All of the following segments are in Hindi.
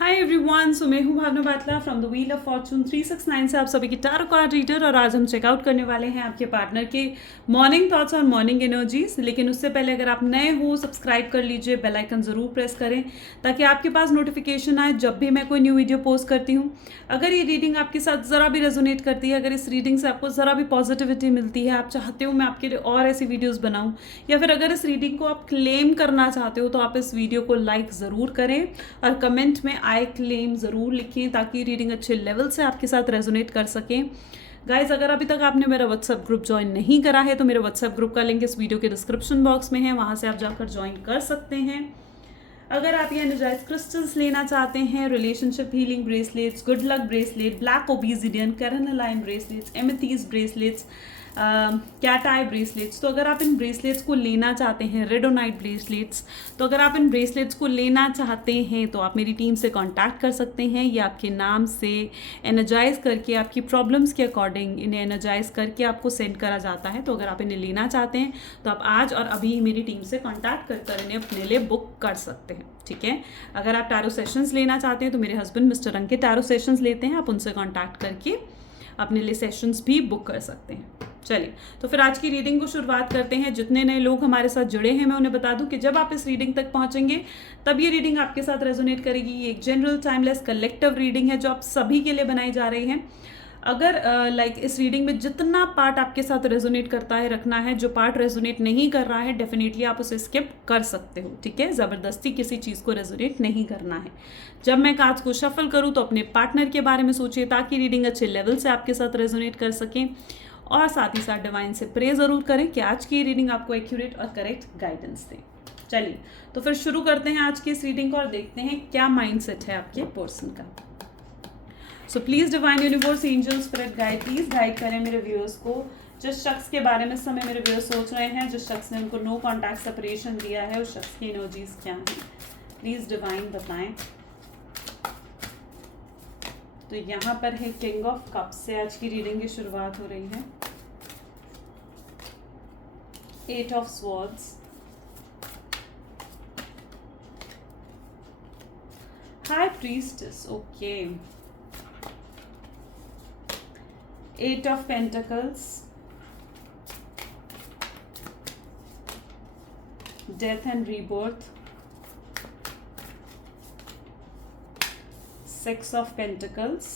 हाय एवरीवन, सो मैं हूँ Bhavna Batla from the wheel of fortune 369 से आप सभी की टारो कार्ड रीडर। और आज हम चेकआउट करने वाले हैं आपके पार्टनर के मॉर्निंग थॉट्स और मॉर्निंग एनर्जीज। लेकिन उससे पहले अगर आप नए हो, सब्सक्राइब कर लीजिए, बेल आइकन ज़रूर प्रेस करें ताकि आपके पास नोटिफिकेशन आए जब भी मैं कोई न्यू वीडियो पोस्ट करती हूँ। अगर ये रीडिंग आपके साथ ज़रा भी रेजोनेट करती है, अगर इस रीडिंग से आपको ज़रा भी पॉजिटिविटी मिलती है, आप चाहते हो मैं आपके लिए और ऐसी वीडियोज़ बनाऊँ, या फिर अगर इस रीडिंग को आप क्लेम करना चाहते हो तो आप इस वीडियो को लाइक ज़रूर करें और कमेंट में आई क्लेम ज़रूर लिखें ताकि रीडिंग अच्छे लेवल से आपके साथ रेजोनेट कर सकें। गाइज, अगर अभी तक आपने मेरा व्हाट्सएप ग्रुप ज्वाइन नहीं करा है तो मेरे व्हाट्सएप ग्रुप का लिंक इस वीडियो के डिस्क्रिप्शन बॉक्स में है, वहाँ से आप जाकर ज्वाइन कर सकते हैं। अगर आप ये एनर्जाइज क्रिस्टल्स लेना चाहते हैं, relationship healing bracelets, good luck bracelet, black obsidian, carnelian bracelets, amethyst bracelets, cat eye bracelets, तो अगर आप इन ब्रेसलेट्स को लेना चाहते हैं, रेडोनाइट ब्रेसलेट्स, तो अगर आप इन ब्रेसलेट्स को लेना चाहते हैं तो आप मेरी टीम से कांटेक्ट कर सकते हैं। ये आपके नाम से एनर्जाइज करके आपकी प्रॉब्लम्स के अकॉर्डिंग इन्हें एनर्जाइज करके आपको सेंड करा जाता है। तो अगर आप इन्हें लेना चाहते हैं तो आप आज और अभी मेरी टीम से कांटेक्ट कर इन्हें अपने लिए बुक कर सकते हैं। ठीक है, अगर आप टैरो सेशंस लेना चाहते हैं तो मेरे हस्बैंड मिस्टर अंकित टैरो सेशंस लेते हैं, आप उनसे कांटेक्ट करके अपने लिए सेशंस भी बुक कर सकते हैं। चलिए, तो फिर आज की रीडिंग को शुरुआत करते हैं। जितने नए लोग हमारे साथ जुड़े हैं मैं उन्हें बता दूं कि जब आप इस रीडिंग तक पहुंचेंगे तब ये रीडिंग आपके साथ रेजोनेट करेगी। ये एक जनरल टाइमलेस कलेक्टिव रीडिंग है जो आप सभी के लिए बनाई जा रही है। अगर इस रीडिंग में जितना पार्ट आपके साथ रेजोनेट करता है रखना है, जो पार्ट रेजोनेट नहीं कर रहा है डेफिनेटली आप उसे स्किप कर सकते हो। ठीक है, ज़बरदस्ती किसी चीज़ को रेजोनेट नहीं करना है। जब मैं कार्ड्स को शफल करूँ तो अपने पार्टनर के बारे में सोचिए ताकि रीडिंग अच्छे लेवल से आपके साथ रेजोनेट कर सकें, और साथ ही साथ डिवाइन से प्रे ज़रूर करें कि आज की रीडिंग आपको एक्यूरेट और करेक्ट गाइडेंस दे। चलिए, तो फिर शुरू करते हैं आज की इस रीडिंग को और देखते हैं क्या माइंडसेट है आपके पर्सन का। सो please divine universe, angel, spirit guide, please guide करें मेरे व्यूअर्स को। जिस शख्स के बारे में इस समय मेरे व्यूअर्स सोच रहे हैं, जिस शख्स ने उनको नो कॉन्टैक्ट सेपरेशन दिया है, उस शख्स की एनर्जीज क्या हैं, प्लीज़ डिवाइन बताएं। तो यहाँ पर है किंग ऑफ कप्स से आज की रीडिंग की शुरुआत हो रही है। 8 of swords, high priestess, okay, 8 of pentacles, death and rebirth, 6 of pentacles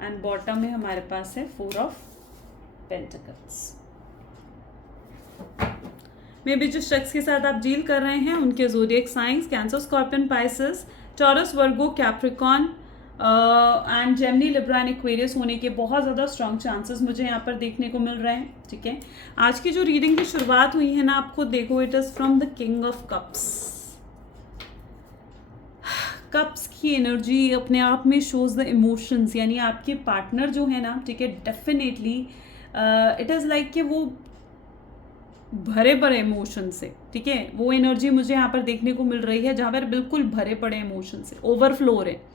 and bottom में हमारे पास है 4 ऑफ पेंटिकल्स। मे बी जिस शख्स के साथ आप डील कर रहे हैं उनके zodiac science cancer, scorpion, Pisces, taurus, Virgo, Capricorn and Gemini, Libra and Aquarius होने के बहुत ज़्यादा स्ट्रॉन्ग चांसेस मुझे यहाँ पर देखने को मिल रहे हैं। ठीक है, आज की जो रीडिंग की शुरुआत हुई है ना, आपको देखो, it is from the king of cups. Cups की एनर्जी अपने आप में शोज द इमोशंस, यानी आपके पार्टनर जो है ना, ठीक है, डेफिनेटली इट इज़ लाइक कि वो भरे पड़े इमोशन से, ठीक है, वो एनर्जी मुझे यहाँ पर देखने को मिल रही है जहाँ पर बिल्कुल भरे पड़े इमोशन से ओवरफ्लो हो रहे हैं।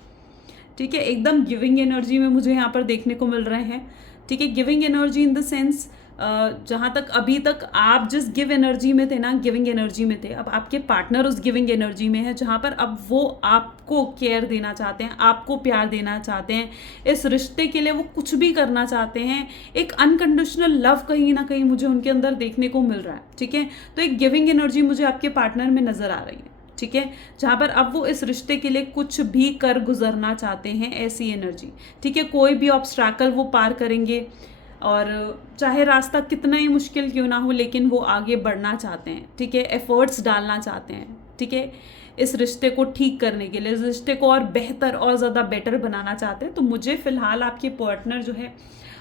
ठीक है, एकदम गिविंग एनर्जी में मुझे यहाँ पर देखने को मिल रहे हैं। ठीक है, giving energy in the sense जहाँ तक अभी तक आप जिस गिव एनर्जी में थे ना, गिविंग एनर्जी में थे, अब आपके पार्टनर उस गिविंग एनर्जी में है जहाँ पर अब वो आपको केयर देना चाहते हैं, आपको प्यार देना चाहते हैं, इस रिश्ते के लिए वो कुछ भी करना चाहते हैं। एक अनकंडीशनल लव कहीं ना कहीं मुझे उनके अंदर देखने को मिल रहा है। ठीक है, तो एक गिविंग एनर्जी मुझे आपके पार्टनर में नज़र आ रही है। ठीक है, जहाँ पर अब वो इस रिश्ते के लिए कुछ भी कर गुजरना चाहते हैं, ऐसी एनर्जी। ठीक है, कोई भी ऑब्स्ट्रैकल वो पार करेंगे और चाहे रास्ता कितना ही मुश्किल क्यों ना हो, लेकिन वो आगे बढ़ना चाहते हैं। ठीक है, एफर्ट्स डालना चाहते हैं। ठीक है, इस रिश्ते को ठीक करने के लिए, इस रिश्ते को और बेहतर और ज़्यादा बेटर बनाना चाहते हैं। तो मुझे फ़िलहाल आपके पार्टनर जो है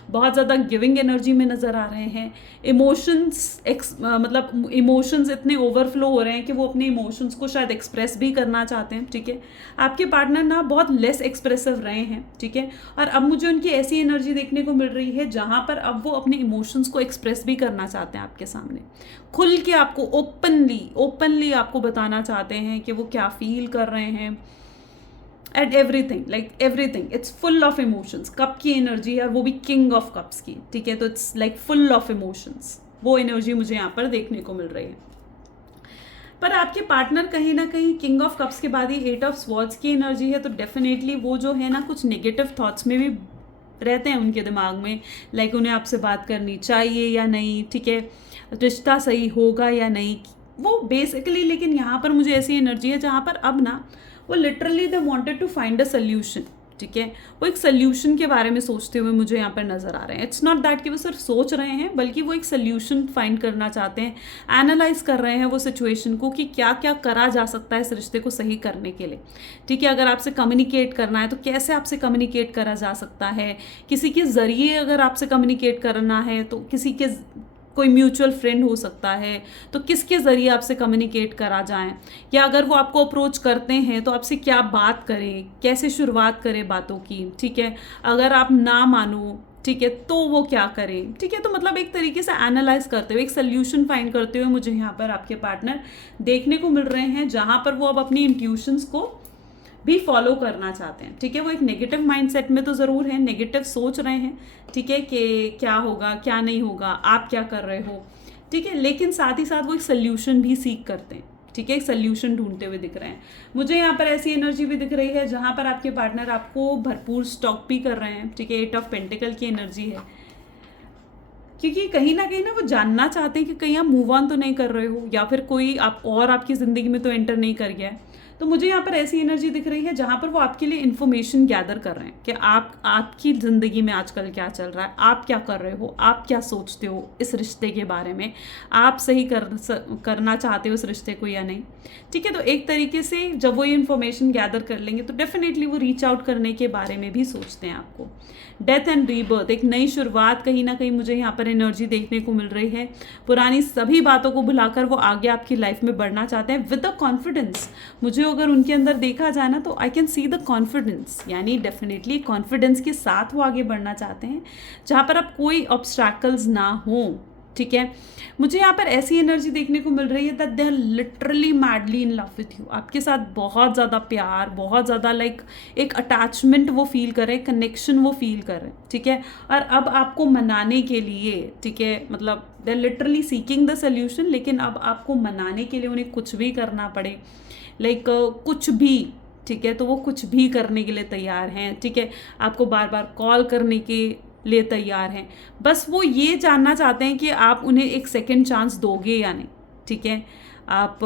बहुत ज़्यादा गिविंग एनर्जी में नज़र आ रहे हैं। इमोशंस मतलब इमोशंस इतने ओवरफ्लो हो रहे हैं कि वो अपने इमोशंस को शायद एक्सप्रेस भी करना चाहते हैं। ठीक है, आपके पार्टनर ना बहुत लेस एक्सप्रेसिव रहे हैं। ठीक है, और अब मुझे उनकी ऐसी एनर्जी देखने को मिल रही है जहाँ पर अब वो अपने इमोशंस को एक्सप्रेस भी करना चाहते हैं आपके सामने, खुल के आपको ओपनली आपको बताना चाहते हैं कि वो क्या फील कर रहे हैं। At everything it's full of emotions. Cup की एनर्जी है और वो भी किंग ऑफ कप्स की। ठीक है, तो it's like full of emotions, वो एनर्जी मुझे यहाँ पर देखने को मिल रही है। पर आपके पार्टनर कहीं ना कहीं किंग ऑफ कप्स के बाद ही 8 ऑफ स्वॉर्ड्स की एनर्जी है, तो डेफिनेटली वो जो है ना कुछ नेगेटिव थॉट्स में भी रहते हैं उनके दिमाग में, लाइक उन्हें आपसे बात करनी चाहिए या नहीं, ठीक है, रिश्ता सही होगा या नहीं, वो बेसिकली। लेकिन यहाँ पर मुझे ऐसी एनर्जी है जहाँ पर अब ना वो literally they wanted to find a solution, ठीक है, वो एक सोल्यूशन के बारे में सोचते हुए मुझे यहाँ पर नज़र आ रहे हैं। इट्स नॉट दैट कि वो सिर्फ सोच रहे हैं, बल्कि वो एक सोल्यूशन फाइंड करना चाहते हैं, एनालाइज कर रहे हैं वो सिचुएशन को कि क्या क्या करा जा सकता है इस रिश्ते को सही करने के लिए, ठीक है। अगर आपसे कम्युनिकेट करना है तो कैसे आपसे कम्युनिकेट करा जा सकता है, किसी के ज़रिए अगर आपसे कम्युनिकेट करना है तो किसी के कोई म्यूचुअल फ्रेंड हो सकता है तो किसके ज़रिए आपसे कम्युनिकेट करा जाए, या अगर वो आपको अप्रोच करते हैं तो आपसे क्या बात करें, कैसे शुरुआत करें बातों की, ठीक है। अगर आप ना मानो, ठीक है, तो वो क्या करें, ठीक है। तो मतलब एक तरीके से एनालाइज करते हुए, एक सोल्यूशन फाइंड करते हुए मुझे यहाँ पर आपके पार्टनर देखने को मिल रहे हैं, जहाँ पर वो अब अपनी इंट्यूशंस को भी फॉलो करना चाहते हैं, ठीक है। वो एक नेगेटिव माइंडसेट में तो ज़रूर है, नेगेटिव सोच रहे हैं, ठीक है, कि क्या होगा क्या नहीं होगा, आप क्या कर रहे हो, ठीक है, लेकिन साथ ही साथ वो एक सोल्यूशन भी सीख करते हैं, ठीक है, एक सोल्यूशन ढूंढते हुए दिख रहे हैं। मुझे यहाँ पर ऐसी एनर्जी भी दिख रही है जहाँ पर आपके पार्टनर आपको भरपूर स्टॉक भी कर रहे हैं, ठीक है। 8 ऑफ पेंटिकल की एनर्जी है, क्योंकि कहीं ना वो जानना चाहते हैं कि कहीं आप मूव ऑन तो नहीं कर रहे हो, या फिर कोई आप और आपकी ज़िंदगी में तो एंटर नहीं कर गया है। तो मुझे यहाँ पर ऐसी एनर्जी दिख रही है जहाँ पर वो आपके लिए इन्फॉर्मेशन गैदर कर रहे हैं कि आपकी ज़िंदगी में आजकल क्या चल रहा है, आप क्या कर रहे हो, आप क्या सोचते हो इस रिश्ते के बारे में, आप सही करना चाहते हो इस रिश्ते को या नहीं, ठीक है। तो एक तरीके से जब वो ये इन्फॉर्मेशन गैदर कर लेंगे तो डेफिनेटली वो रीच आउट करने के बारे में भी सोचते हैं आपको। डेथ एंड रीबर्थ, एक नई शुरुआत कहीं ना कहीं मुझे यहाँ पर एनर्जी देखने को मिल रही है। पुरानी सभी बातों को भुलाकर वो आगे आपकी लाइफ में बढ़ना चाहते हैं विद द कॉन्फिडेंस। मुझे अगर उनके अंदर देखा जाए ना तो I can see the confidence, यानी डेफिनेटली कॉन्फिडेंस के साथ वो आगे बढ़ना चाहते हैं जहाँ पर अब कोई ऑब्स्ट्रैकल्स ना हो, ठीक है। मुझे यहाँ पर ऐसी एनर्जी देखने को मिल रही है that they are literally madly in love with you. आपके साथ बहुत ज़्यादा प्यार, बहुत ज़्यादा लाइक एक अटैचमेंट वो फील कर रहे हैं, कनेक्शन वो फील कर रहे हैं, ठीक है। और अब आपको मनाने के लिए, ठीक है, मतलब they are literally seeking the solution, लेकिन अब आपको मनाने के लिए उन्हें कुछ भी करना पड़े, लाइक कुछ भी, ठीक है, तो वो कुछ भी करने के लिए तैयार हैं, ठीक है। आपको बार बार कॉल करने के लिए तैयार हैं, बस वो ये जानना चाहते हैं कि आप उन्हें एक सेकंड चांस दोगे या नहीं, ठीक है। आप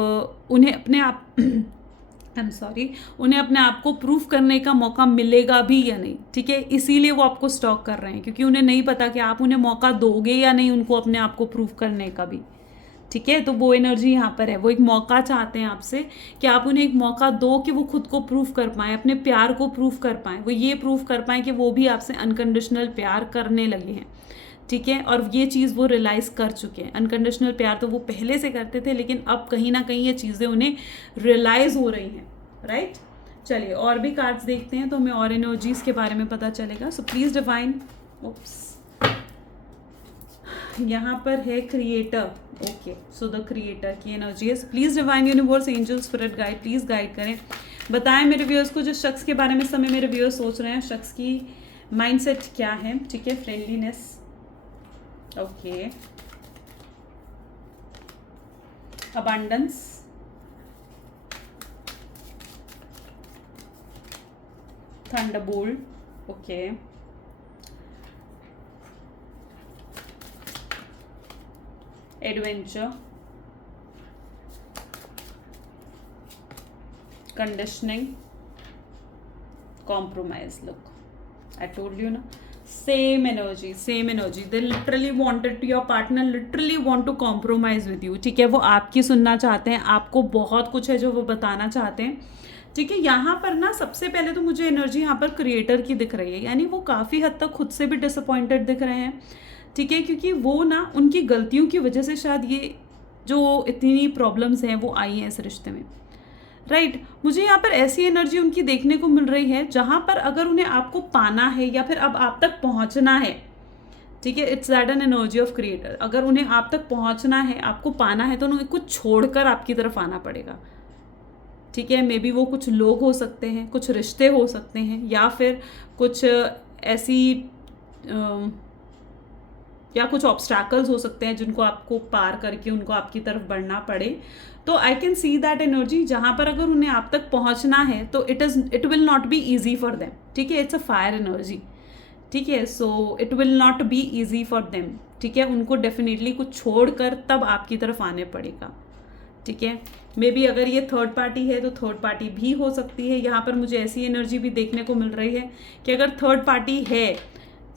उन्हें अपने आप आई एम सॉरी, उन्हें अपने आप को प्रूफ करने का मौका मिलेगा भी या नहीं, ठीक है। इसीलिए वो आपको स्टॉक कर रहे हैं, क्योंकि उन्हें नहीं पता कि आप उन्हें मौका दोगे या नहीं उनको अपने आप को प्रूफ करने का भी, ठीक है। तो वो एनर्जी यहाँ पर है, वो एक मौका चाहते हैं आपसे कि आप उन्हें एक मौका दो कि वो खुद को प्रूफ कर पाएँ, अपने प्यार को प्रूफ कर पाएँ, वो ये प्रूफ कर पाएँ कि वो भी आपसे अनकंडीशनल प्यार करने लगे हैं, ठीक है। और ये चीज़ वो रियलाइज़ कर चुके हैं। अनकंडीशनल प्यार तो वो पहले से करते थे, लेकिन अब कहीं ना कहीं ये चीज़ें उन्हें रियलाइज़ हो रही हैं, राइट। चलिए और भी कार्ड्स देखते हैं तो हमें और एनर्जीज़ के बारे में पता चलेगा। सो प्लीज़ डिवाइन, ओप्स, यहाँ पर है creator, okay, so the creator की एनर्जी है। Please divine universe, angels, spirit guide, please guide करें, बताएं मेरे व्यूअर्स को, जिस शख्स के बारे में समय मेरे व्यूअर्स सोच रहे हैं, शख्स की माइंडसेट क्या है, ठीक है। Friendliness, okay, abundance, thunderbolt, okay, adventure, conditioning, compromise. Look, I told you ना, same energy, same energy. They literally wanted to, your partner literally want to compromise with you, ठीक है। वो आपकी सुनना चाहते हैं, आपको बहुत कुछ है जो वो बताना चाहते हैं, ठीक है। यहाँ पर ना सबसे पहले तो मुझे एनर्जी यहाँ पर क्रिएटर की दिख रही है, यानी वो काफ़ी हद तक खुद से भी डिसअपॉइंटेड दिख रहे हैं, ठीक है, क्योंकि वो ना उनकी गलतियों की वजह से शायद ये जो इतनी प्रॉब्लम्स हैं वो आई हैं इस रिश्ते में, राइट। मुझे यहाँ पर ऐसी एनर्जी उनकी देखने को मिल रही है जहाँ पर अगर उन्हें आपको पाना है या फिर अब आप तक पहुँचना है, ठीक है, it's that an energy of creator. अगर उन्हें आप तक पहुँचना है, आपको पाना है, तो उन्हें कुछ छोड़कर आपकी तरफ आना पड़ेगा, ठीक है। मे बी वो कुछ लोग हो सकते हैं, कुछ रिश्ते हो सकते हैं, या फिर कुछ ऐसी या कुछ ऑब्स्टैकल्स हो सकते हैं जिनको आपको पार करके उनको आपकी तरफ बढ़ना पड़े। तो I can see that energy, जहाँ पर अगर उन्हें आप तक पहुँचना है तो it will not be easy for them, ठीक है, इट्स अ फायर एनर्जी, ठीक है, so it will not be easy for them, ठीक है, उनको डेफिनेटली कुछ छोड़कर तब आपकी तरफ आने पड़ेगा, ठीक है। मे बी अगर ये थर्ड पार्टी है तो थर्ड पार्टी भी हो सकती है, यहाँ पर मुझे ऐसी एनर्जी भी देखने को मिल रही है कि अगर थर्ड पार्टी है,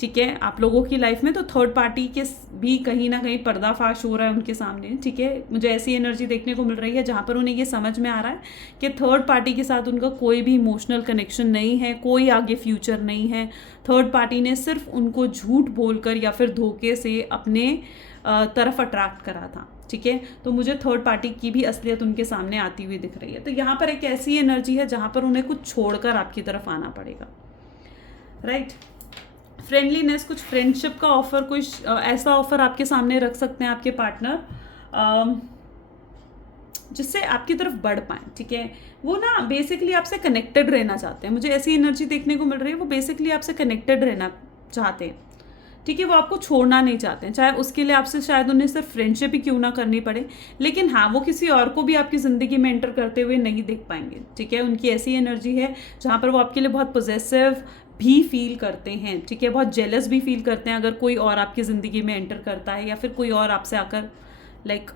ठीक है, आप लोगों की लाइफ में, तो थर्ड पार्टी के भी कहीं ना कहीं पर्दाफाश हो रहा है उनके सामने, ठीक है। मुझे ऐसी एनर्जी देखने को मिल रही है जहाँ पर उन्हें ये समझ में आ रहा है कि थर्ड पार्टी के साथ उनका कोई भी इमोशनल कनेक्शन नहीं है, कोई आगे फ्यूचर नहीं है, थर्ड पार्टी ने सिर्फ उनको झूठ बोलकर या फिर धोखे से अपने तरफ अट्रैक्ट करा था, ठीक है। तो मुझे थर्ड पार्टी की भी असलियत उनके सामने आती हुई दिख रही है। तो यहाँ पर एक ऐसी एनर्जी है जहाँ पर उन्हें कुछ छोड़कर आपकी तरफ आना पड़ेगा, राइट। फ्रेंडलीनेस, कुछ फ्रेंडशिप का ऑफर, कुछ ऐसा ऑफर आपके सामने रख सकते हैं आपके पार्टनर जिससे आपकी तरफ बढ़ पाए, ठीक है। वो ना बेसिकली आपसे कनेक्टेड रहना चाहते हैं, मुझे ऐसी एनर्जी देखने को मिल रही है, वो बेसिकली आपसे कनेक्टेड रहना चाहते हैं, ठीक है, वो आपको छोड़ना नहीं चाहते हैं, चाहे उसके लिए आपसे शायद उन्हें सिर्फ फ्रेंडशिप ही क्यों ना करनी पड़े, लेकिन हाँ, वो किसी और को भी आपकी ज़िंदगी में एंटर करते हुए नहीं देख पाएंगे, ठीक है। उनकी ऐसी एनर्जी है जहाँ पर वो आपके लिए बहुत पॉजेसिव भी फील करते हैं, ठीक है, बहुत जेलस भी फील करते हैं अगर कोई और आपकी ज़िंदगी में एंटर करता है, या फिर कोई और आपसे आकर लाइक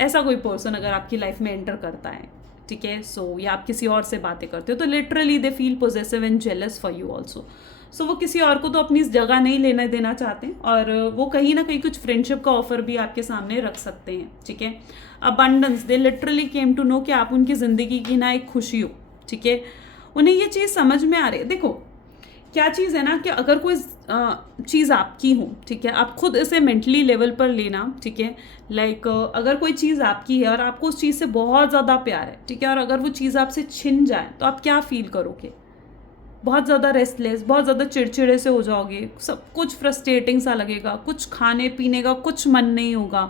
ऐसा कोई पर्सन अगर आपकी लाइफ में एंटर करता है, ठीक है, सो या आप किसी और से बातें करते हो तो literally they feel possessive and jealous for you also. So वो किसी और को तो अपनी जगह नहीं लेना देना चाहते हैं, और वो कहीं ना कहीं कुछ फ्रेंडशिप का ऑफर भी आपके सामने रख सकते हैं, ठीक है। Abundance, they literally came to know कि आप उनकी ज़िंदगी की ना एक खुशी हो, ठीक है, उन्हें ये चीज़ समझ में आ रही है। देखो क्या चीज़ है ना कि अगर कोई चीज़ आपकी हो, ठीक है, आप खुद इसे मेंटली लेवल पर लेना, ठीक है, लाइक अगर कोई चीज़ आपकी है और आपको उस चीज़ से बहुत ज़्यादा प्यार है, ठीक है, और अगर वो चीज़ आपसे छिन जाए तो आप क्या फील करोगे? बहुत ज़्यादा रेस्टलेस, बहुत ज़्यादा चिड़चिड़े से हो जाओगे, सब कुछ फ्रस्ट्रेटिंग सा लगेगा, कुछ खाने पीने का कुछ मन नहीं होगा,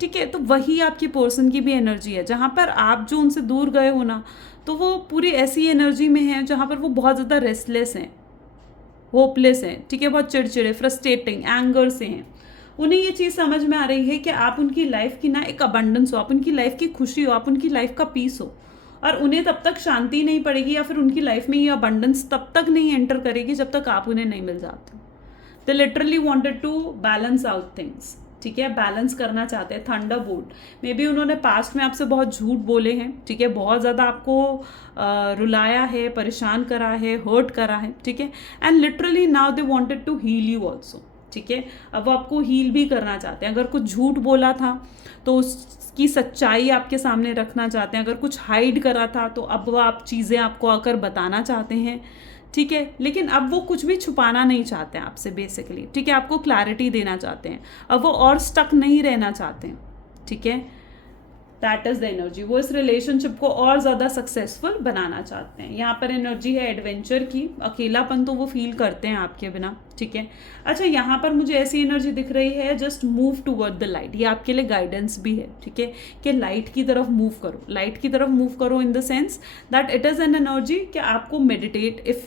ठीक है। तो वही आपकी पर्सन की भी एनर्जी है, जहाँ पर आप जो उनसे दूर गए हो ना, तो वो पूरी ऐसी एनर्जी में है जहाँ पर वो बहुत ज़्यादा रेस्टलेस हैं, होपलेस हैं, ठीक है, बहुत चिड़चिड़े, फ्रस्ट्रेटिंग, एंगर से हैं। उन्हें ये चीज़ समझ में आ रही है कि आप उनकी लाइफ की ना एक अबंडेंस हो, आप उनकी लाइफ की खुशी हो, आप उनकी लाइफ का पीस हो, और उन्हें तब तक शांति नहीं पड़ेगी या फिर उनकी लाइफ में ये अबंडेंस तब तक नहीं एंटर करेगी जब तक आप उन्हें नहीं मिल जाते। They literally wanted to balance out things, ठीक है, बैलेंस करना चाहते हैं। थंडरबोल्ट, मे बी उन्होंने पास्ट में आपसे बहुत झूठ बोले हैं, ठीक है, बहुत ज़्यादा आपको रुलाया है, परेशान करा है, हर्ट करा है, ठीक है, and literally now they wanted to heal you also, ठीक है। अब वो आपको हील भी करना चाहते हैं। अगर कुछ झूठ बोला था तो उसकी सच्चाई आपके सामने रखना चाहते हैं, अगर कुछ हाइड करा था तो अब वो आप चीज़ें आपको आकर बताना चाहते हैं, ठीक है, लेकिन अब वो कुछ भी छुपाना नहीं चाहते हैं आपसे बेसिकली, ठीक है, आपको क्लैरिटी देना चाहते हैं, अब वो और स्टक नहीं रहना चाहते हैं, ठीक है। दैट इज़ द एनर्जी, वो इस रिलेशनशिप को और ज़्यादा सक्सेसफुल बनाना चाहते हैं। यहाँ पर एनर्जी है एडवेंचर की, अकेलापन तो वो फील करते हैं आपके बिना, ठीक है। अच्छा, यहाँ पर मुझे ऐसी एनर्जी दिख रही है, just move toward the light, ये आपके लिए गाइडेंस भी है, ठीक है, कि लाइट की तरफ मूव करो, लाइट की तरफ मूव करो in the sense that it is an energy कि आपको meditate, if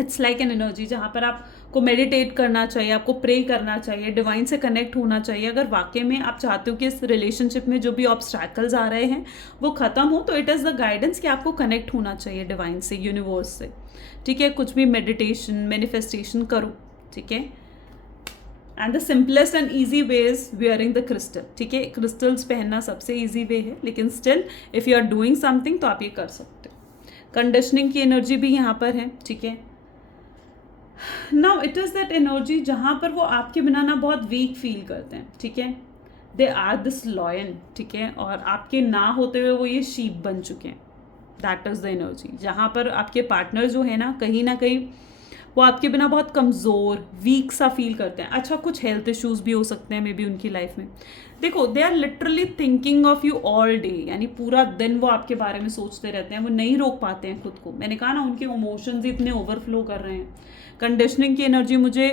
it's like an energy जहाँ पर आपको मेडिटेट करना चाहिए, आपको प्रे करना चाहिए, डिवाइन से कनेक्ट होना चाहिए। अगर वाकई में आप चाहते हो कि इस रिलेशनशिप में जो भी ऑब्स्टैकल्स आ रहे हैं वो ख़त्म हो, तो इट इज़ द गाइडेंस कि आपको कनेक्ट होना चाहिए डिवाइन से, यूनिवर्स से, ठीक है। कुछ भी मेडिटेशन, मैनिफेस्टेशन करो, ठीक है। And the simplest and easy way is wearing the crystal, ठीक है, क्रिस्टल्स पहनना सबसे ईजी वे है, लेकिन still if you are doing something तो आप ये कर सकते हो। कंडीशनिंग की एनर्जी भी यहाँ पर है, ठीक है। Now it is that energy जहाँ पर वो आपके बिना ना बहुत वीक फील करते हैं, ठीक है, दे आर दिस लॉयन, ठीक है, और आपके ना होते हुए वो ये शीप बन चुके हैं। दैट इज़ द एनर्जी जहाँ पर आपके पार्टनर जो है ना कहीं वो आपके बिना बहुत कमज़ोर, वीक सा फील करते हैं। अच्छा, कुछ हेल्थ इश्यूज़ भी हो सकते हैं मे बी उनकी लाइफ में। देखो, they are literally thinking of you all day, यानी पूरा दिन वो आपके बारे में सोचते रहते हैं, वो नहीं रोक पाते हैं खुद को। मैंने कहा ना, उनके इमोशंस इतने ओवरफ्लो कर रहे हैं। कंडीशनिंग की एनर्जी मुझे,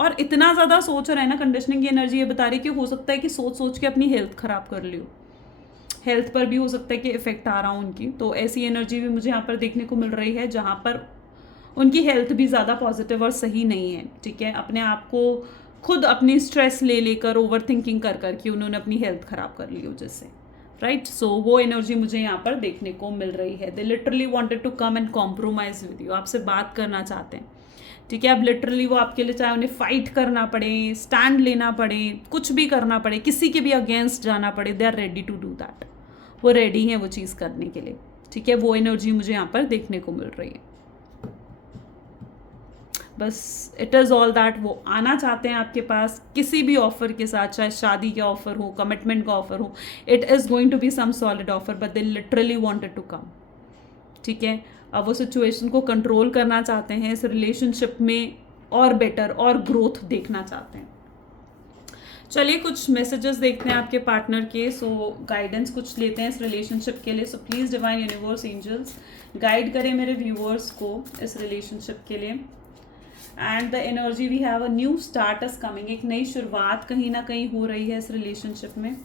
और इतना ज़्यादा सोच रहे हैं ना, कंडीशनिंग की एनर्जी ये बता रही है कि हो सकता है कि सोच सोच के अपनी हेल्थ ख़राब कर लियो, हेल्थ पर भी हो सकता है कि इफेक्ट आ रहा हो उनकी। तो ऐसी एनर्जी भी मुझे यहाँ पर देखने को मिल रही है जहाँ पर उनकी हेल्थ भी ज़्यादा पॉजिटिव और सही नहीं है, ठीक है। अपने आप को खुद अपनी स्ट्रेस ले लेकर, ओवर थिंकिंग कर कर के उन्होंने अपनी हेल्थ ख़राब कर ली हो जिससे, राइट. सो वो एनर्जी मुझे यहाँ पर देखने को मिल रही है. They literally wanted to come and compromise with you. आपसे बात करना चाहते हैं. ठीक है. अब लिटरली वो आपके लिए, चाहे उन्हें फाइट करना पड़े, स्टैंड लेना पड़े, कुछ भी करना पड़े, किसी के भी अगेंस्ट जाना पड़े, they are ready to do that. वो रेडी हैं वो चीज़ करने के लिए. ठीक है. वो एनर्जी मुझे यहाँ पर देखने को मिल रही है. बस इट इज़ ऑल दैट. वो आना चाहते हैं आपके पास किसी भी ऑफर के साथ, चाहे शादी का ऑफर हो, कमिटमेंट का ऑफर हो. It is going to be some solid offer, but they literally wanted to come. ठीक है. अब वो सिचुएशन को कंट्रोल करना चाहते हैं, इस रिलेशनशिप में और बेटर और ग्रोथ देखना चाहते हैं. चलिए कुछ मैसेजेस देखते हैं आपके पार्टनर के. सो गाइडेंस कुछ लेते हैं इस रिलेशनशिप के लिए. So please divine universe angels guide करें मेरे व्यूअर्स को इस रिलेशनशिप के लिए. And the energy we have a new start is coming. एक नई शुरुआत कहीं ना कहीं हो रही है इस रिलेशनशिप में.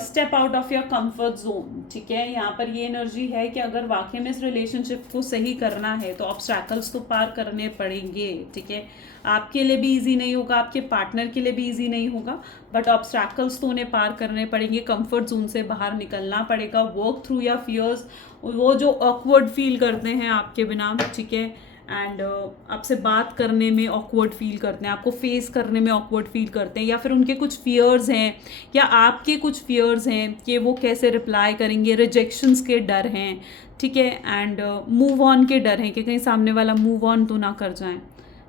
Step out of your comfort zone. ठीक है. यहाँ पर ये एनर्जी है कि अगर वाकई में इस रिलेशनशिप को सही करना है तो ऑब्स्टैकल्स तो पार करने पड़ेंगे. ठीक है. आपके लिए भी इजी नहीं होगा, आपके पार्टनर के लिए भी इजी नहीं होगा, बट ऑब्स्टैकल्स तो उन्हें पार करने पड़ेंगे. कंफर्ट जोन से बाहर निकलना पड़ेगा. वर्क थ्रू या फियर्स, वो जो ऑकवर्ड फील करते हैं आपके बिना. ठीक है. एंड आपसे बात करने में ऑकवर्ड फील करते हैं, आपको फेस करने में ऑकवर्ड फील करते हैं, या फिर उनके कुछ फियर्स हैं या आपके कुछ फियर्स हैं कि वो कैसे रिप्लाई करेंगे. रिजेक्शंस के डर हैं. ठीक है. एंड मूव ऑन के डर हैं कि कहीं सामने वाला मूव ऑन तो ना कर जाएं.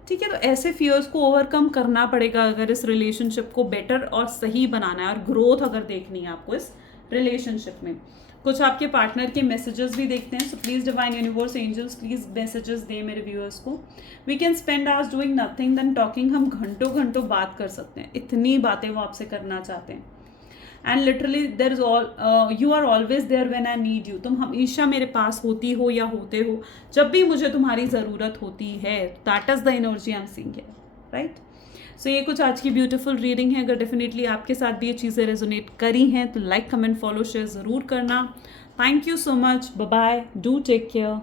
ठीक है. तो ऐसे फियर्स को ओवरकम करना पड़ेगा अगर इस रिलेशनशिप को बेटर और सही बनाना है और ग्रोथ अगर देखनी है आपको इस रिलेशनशिप में. कुछ आपके पार्टनर के मैसेजेस भी देखते हैं. So please divine universe angels please messages दें मेरे व्यूअर्स को. We can spend hours doing nothing than talking. हम घंटों घंटों बात कर सकते हैं. इतनी बातें वो आपसे करना चाहते हैं. And literally there is all you are always there when I need you. तुम हमेशा मेरे पास होती हो या होते हो जब भी मुझे तुम्हारी ज़रूरत होती है. That is the energy I am seeing here. Right. So ये कुछ आज की ब्यूटीफुल रीडिंग है. अगर डेफिनेटली आपके साथ भी ये चीज़ें रेजोनेट करी हैं तो लाइक, कमेंट, फॉलो, शेयर ज़रूर करना. Thank you so much. Bye bye. Do take care.